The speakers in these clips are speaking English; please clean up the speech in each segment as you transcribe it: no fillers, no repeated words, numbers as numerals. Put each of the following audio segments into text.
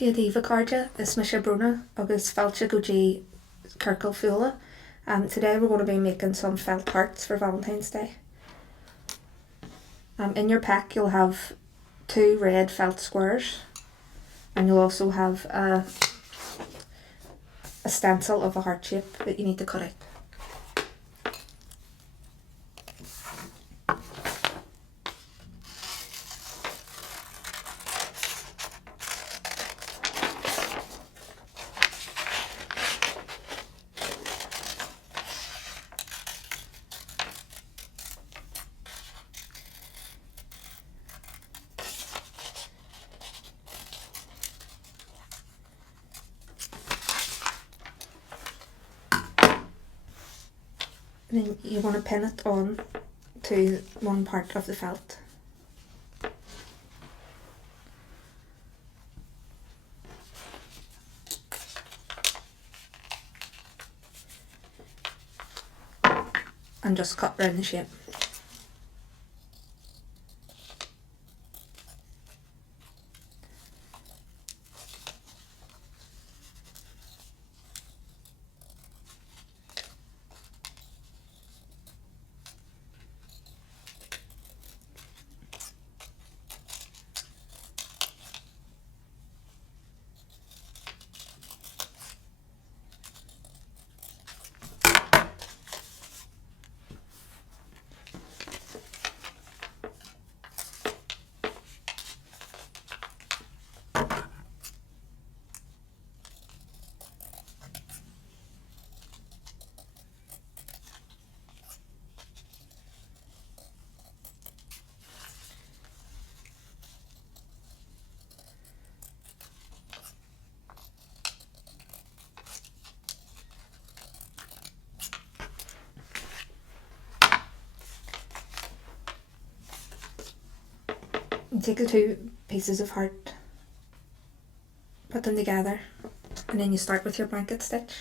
Díomh Cardia is me sé Bruna agus failte go dtí Circle Fula. Today we're going to be making some felt hearts for Valentine's Day. In your pack you'll have 2 red felt squares, and you'll also have a stencil of a heart shape that you need to cut out. And then you want to pin it on to one part of the felt. And just cut round the shape. Take the 2 pieces of heart, put them together, and then you start with your blanket stitch.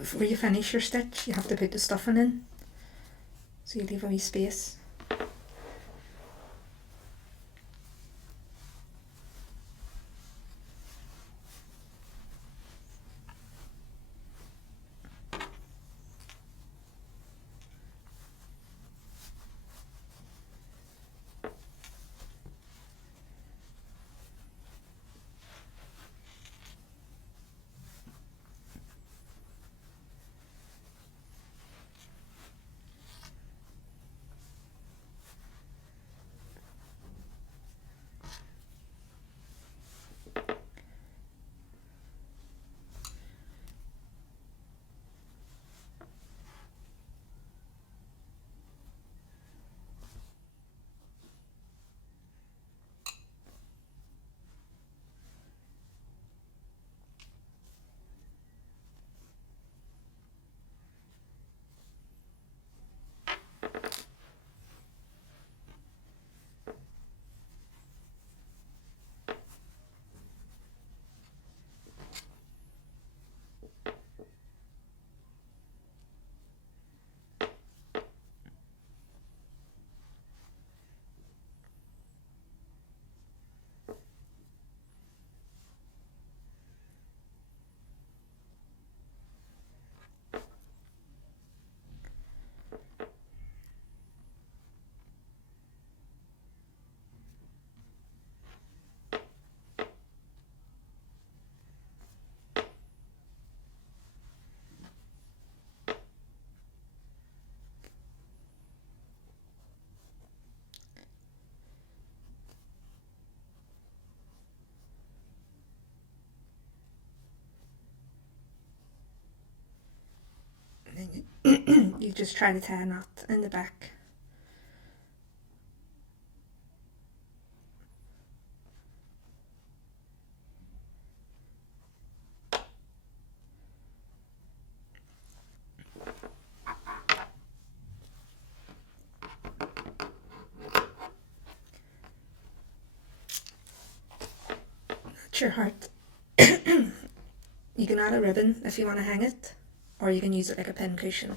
before you finish your stitch you have to put the stuffing in, so you leave a wee space. And then you just try to tie a knot in the back. That's your heart. You can add a ribbon if you want to hang it, or you can use it like a pin cushion.